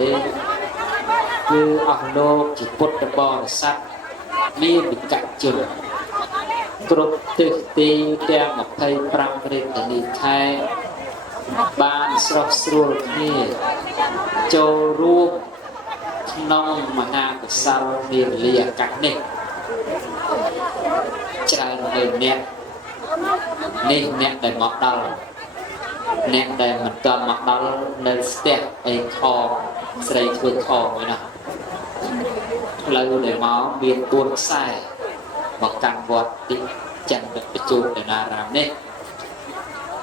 ទេគឺអស់លោកជាពុទ្ធបរិស័ទមានវិកជនគ្រប់ទិសទីទាំង25រាជធានីខេត្តបានស្រស់ស្រួលគ្នាចូលរួមក្នុងមហាកុសលនាវេលាឱកាសនេះច្រើនលើអ្នកនេះអ្នកដែលមកដល់អ្នកដែលមិនទាន់មកដល់នៅស្ទះអីខស្រីធ្វើខឯណាផ្លូវដែលមកមាន4ខ្សែមកកាន់វត្តទីចន្ទបញ្ជូននៅណារាមនេះ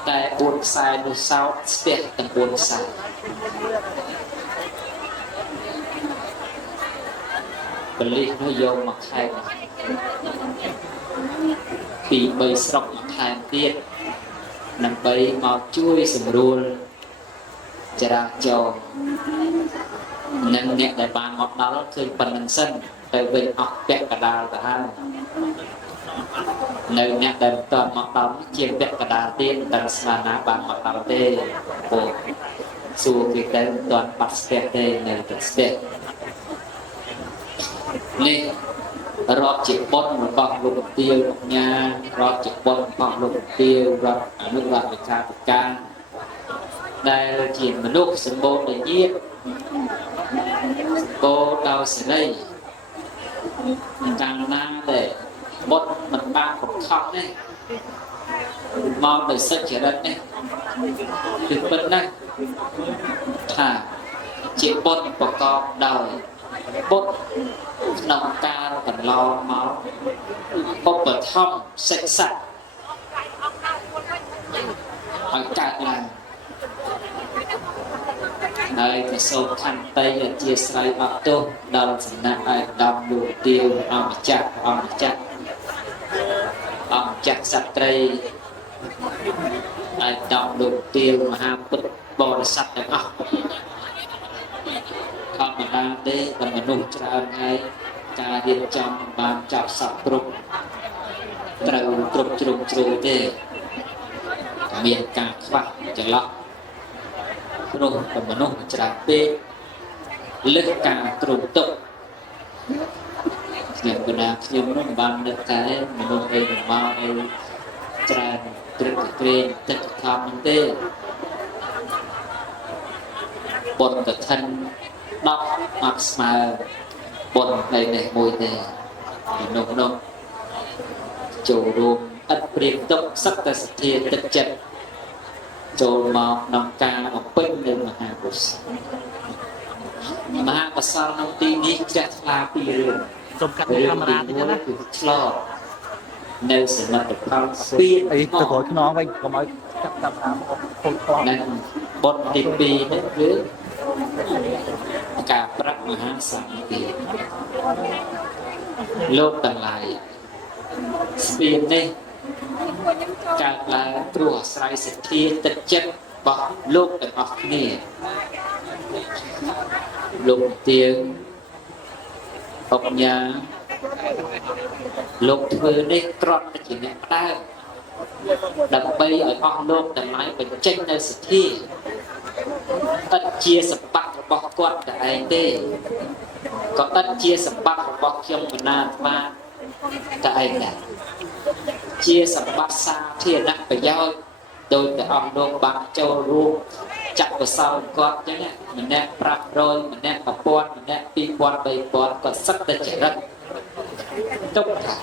តែ4ខ្សែនោះសោតស្ទះទាំង4ខ្សែបលិសនោះយកមកខែពី3ស្រុកមកខែទៀតដើម្បីមកជួយសម្រួលចរាចរណ៍និងអ្នកដែលបានមកដល់ឃើញប៉ុណ្្នឹងសិនទៅវិញអស់ពាក់កដាលទៅហើយនៅអ្នកដែលតតមកដល់ជាពាក់កដាលទៀតតែស្មានណាបានមកដល់ទេពួកសួរគេទៅតតបាត់ស្ទះទេនៅតែស្ទះនេះរាប់ជាបុណ្យរបស់លោកទាវលោកញ៉ារាប់ជាបុណ្យរបស់លោកទាវរាប់អនុរដ្ឋវិការប្រការដែលជាមនុស្សសម្បូរដោយញាតិសម្បូរដោយសេរីកាលណាដែលបុណ្យមិនបានបង្ខំនេះមកដោយសុចរិតនេះគឺពិតណាស់ថាជាបុណ្យប្រកបដោយបុត្រក្នុងកាលកន្លងមកឧបត្ថម្ភសិក្សាឲ្យកើតឡើងហើយក៏សូមខន្តីអធិស្ឋានអត់ទោសដល់សំណាក់ឯកឧត្តមលោកទាវអង្គម្ចាស់សត្រីឯកឧត្តមលោកទាវមហាពុទ្ធបរិស័ទទាំងអស់ធម្មតាទេតែមនុស្សច្រើនហើយការរៀបចំបានចាប់សពគ្រប់ត្រូវគ្រប់ជ្រុងជ្រោយទេមានការខ្វះចន្លោះព្រោះតែមនុស្សច្រើនពេកលើសការទ្រង់ទុកខ្ញុំគណៈខ្ញុំនោះបាននឹកតែមនុស្សអីមកអីច្រើនត្រឹកត្រែងទឹកធម្មទេបុណ្យកឋិន10អត់ស្មើបុណ្យនៃនេះមួយទេមនុស្សចូលរួមឥតព្រៀងទុកសឹកតែសទ្ធាទឹកចិត្តចូលមកក្នុងការបំពេញនៅមហាកុសលក្នុងទីនេះជ្រះថ្លាពីរឿងសូមកាត់កាមេរ៉ាតិចណាគឺឆ្លងនៅសមិទ្ធផលស្ពានអីទៅក្រោយខ្នងវិញកុំឲ្យកាត់កាមេរ៉ាមកខូចខ្លាំងនិងបុណ្យទី2នេះគឺការប្រាក់មហាសន្តិភាពលោកទាំងឡាយស្ពាននេះកើតឡើងព្រោះអាស្រ័យសទ្ធាទឹកចិត្តរបស់លោកទាំងអស់គ្នាលោកទាវអង្គញាលោកធ្វើនេះត្រត់ជាអ្នកផ្ដើមដើម្បីឲ្យអស់លោកទាំងឡាយបញ្ចេញនៅសទ្ធាឥតជាសម្បត្តិរបស់គាត់តែឯងទេក៏ឥតជាសម្បត្តិរបស់ខ្ញុំកណាអាត្មាតែឯងដែរជាសម្បត្តិសាធារណប្រយោជន៍ដោយតែអស់លោកបានចូលរួមចាក់កសលគាត់អញ្ចឹងម្នាក់500ម្នាក់1000ម្នាក់2000 3000គាត់សឹកតែចរិតទុកថា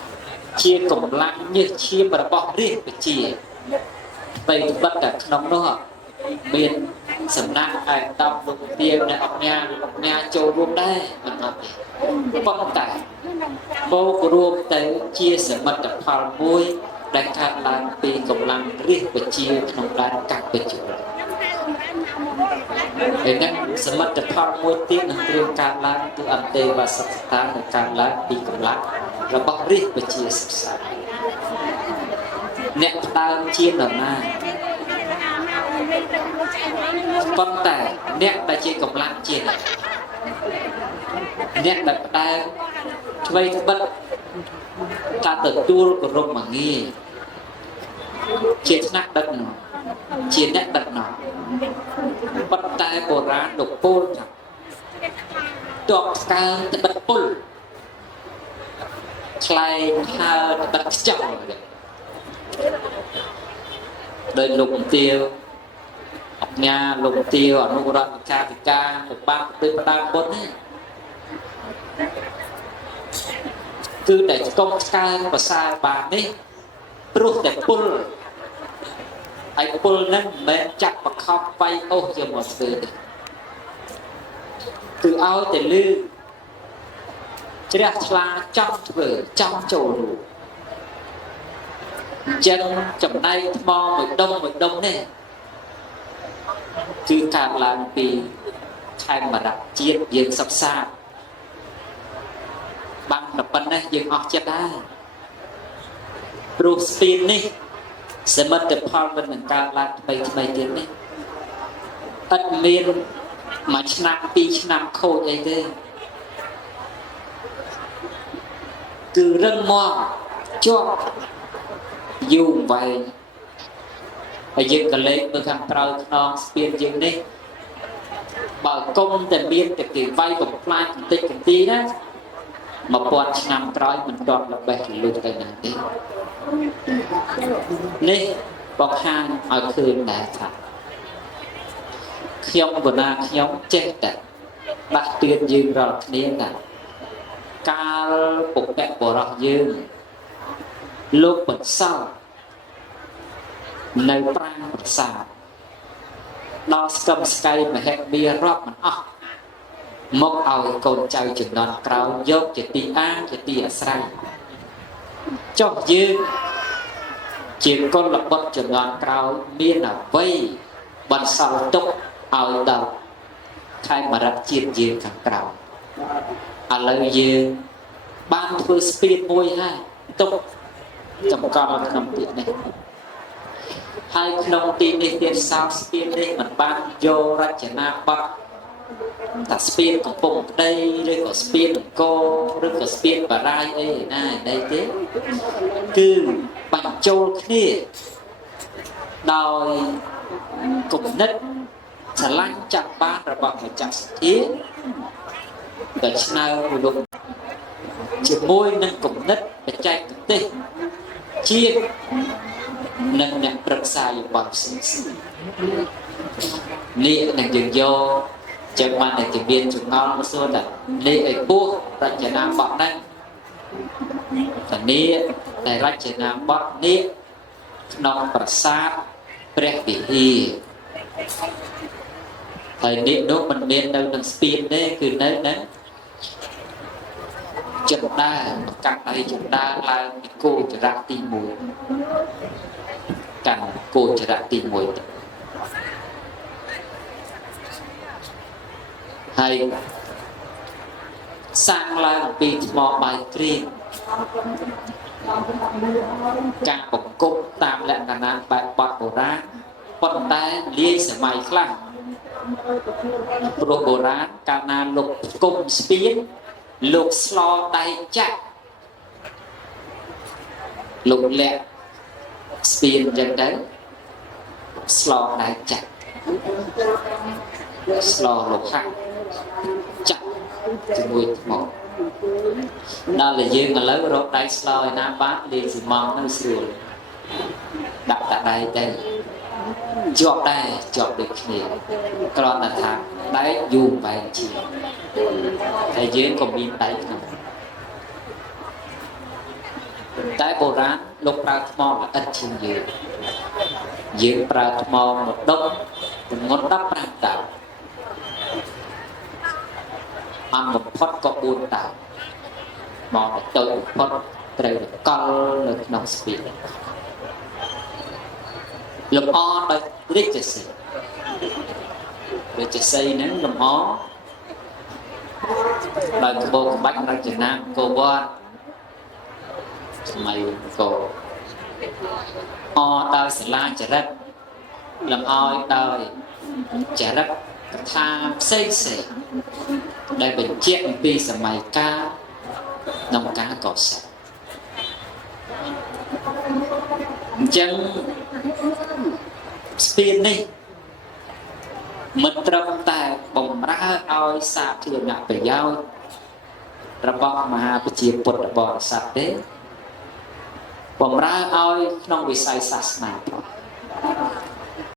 ជាកម្លាំងញើសឈាមរបស់រាជបជាទៅបិទតែក្នុងនោះមានសំណាក់ឯកឧត្តមលោកទាវនិងអង្គញាចូលរួមដែរមិនអត់ទេប៉ុន្តែបូករួមទៅជាសមិទ្ធផលមួយដែលកើតឡើងពីកម្លាំងរាជបជាក្នុងដែនកម្ពុជាហើយនឹងសមិទ្ធផលមួយទៀតនឹងត្រៀមកើតឡើងគឺអន្តេវសិទ្ធតានឹងកើតឡើងពីកម្លាំងរបស់រាជបជាសិក្សាអ្នកផ្ដើមជានរណាប៉ុន្តែអ្នកដែលជាកម្លាំងជាអ្នកដែលផ្ដើមឆ្វេងបិទការទទួលគោរពមកងាយជាថ្នាក់ដឹកនាំជាអ្នកដឹកនាំប៉ុន្តែបុរាណលោកពោលថា តបស្កើងត្បិតពុលឆ្លែងហើត្បិតខ្ចង់ដោយលោកទាវអញ្ញាលោកទាវអនុរដ្ឋកាធិការប្របាទដោយផ្ដាល់ពុទ្ធគឺតែកុំស្កើងប្រសើរបាននេះព្រោះតែពុលហើយពុលហ្នឹងមិនមែនចាក់បខំបៃអូសយកមកធ្វើទេគឺឲ្យតែលឺជ្រះឆ្លាចង់ធ្វើចង់ចូលរួមចឹងចំណែកថ្មមួយដុំនេះគឺកើតឡើងពីខេមរៈជាតិយើងសិក្សាបានតែប៉ុណ្ណេះយើងអស់ចិត្តដែរព្រោះស្ពាននេះសមិទ្ធផលមិននឹងកើតឡើងថ្មីទៀតនេះឥតមានមួយឆ្នាំពីរឆ្នាំខូចអីទេគឺរឹងមាំជាប់យូរវែងហើយយើងក៏លេខមើលខាងក្រោយខ្នងស្ពានយើងនេះបើគុំតែមានតែគេវាយបំផ្លាញបន្តិចបន្ទីណា1000ឆ្នាំក្រោយមិនទាន់ល្បេះរលុះទៅណាទេនេះបង្ហាញឲ្យឃើញដែរថាខ្ញុំកណាខ្ញុំចេះតែដាស់តឿនយើងរាល់គ្នាថាកាលពុព្វបរោះយើងលោកបន្សល់នៅប្រាង្គប្រាសាទដល់ស្គមស្កៃមហិមារាប់មិនអស់មកឲ្យកូនចៅជំនាន់ក្រោយយកជាទីអាងជាទីអាស្រ័យចុះយើងជាកុលបុត្រជំនាន់ក្រោយមានអ្វីបន្សល់ទុកឲ្យដល់ខេមរៈជាតិយើងខាងក្រៅឥឡូវយើងបានធ្វើស្ពានមួយហើយទុកចម្កល់ក្នុងទីនេះហើយក្នុងទីនេះទៀតសោស្ពាននេះមិនបានយករចនាបថថាស្ពានកំពង់ក្ដីឬក៏ស្ពានអង្គរឬក៏ស្ពានបារាយអីណាឯទេគឺបញ្ចូលគ្នាដោយគំនិតឆ្លាញ់ចាប់បានរបស់ម្ចាស់សទ្ធាដែលឆ្នើលោកជាមួយនឹងគំនិតបច្ចេកទេសជានិងអ្នកប្រឹក្សាយោបល់ផ្សេងនេះនឹងយើងយកចឹងបានតែជាមានចំណងមកសួរថានេះឲ្យពោះរចនាបថហ្នឹងតានេះតែរចនាបថនេះក្នុងប្រាសាទព្រះវិហារហើយនេះនោះមិនមាននៅនឹងស្ពានទេគឺនៅនឹងចិន្តាកាត់ដៃចិន្តាឡើងពីគោចរៈទី1កាន់គោចរៈទី1ហើយសាងឡើងពីថ្មបាយក្រៀមការបង្កប់តាមលក្ខណៈបែបបទបុរាណប៉ុន្តែលាយសម័យខ្លះព្រោះបុរាណកាលណាលោកគុំស្ពានលោកស្លដៃចាក់លោកលាក់ស្ពានអញ្ចឹងទៅស្លដៃចាក់ស្លលោកហាក់ចាក់ជាមួយថ្មដល់តែយើងឥឡូវរកដៃស្លឲ្យណាបានលេងស៊ីម៉ងនៅស្រួលដាក់តាដៃទៅជាប់ដែរជាប់ដូចគ្នាគ្រាន់តែថាដៃយូរបែបជាតែយើងក៏មានដៃក្នុងតែបុរាណលោកប្រើថ្មល្អិតជាងយើងប្រើថ្មមួយដុំទម្ងន់15តោនអំបំផុតក៏4តោនមកតូចបំផុតត្រូវកលនៅក្នុងស្ពានលំអដោយរាជសីហ្នឹងលំអដោយក្បូរក្បាច់រចនាអង្គរវត្តសម័យអង្គរអដោយសាលាចរិតលំអដោយចរិតកថាផ្សេងដែលបញ្ជាក់អំពីសម័យកាលក្នុងការកសាងអញ្ចឹងស្ពាននេះ មិនត្រឹមតែបំរើឲ្យសាធារណប្រយោជន៍របស់មហាប្រជាពុទ្ធបរិស័ទទេបំរើឲ្យក្នុងវិស័យសាសនាផង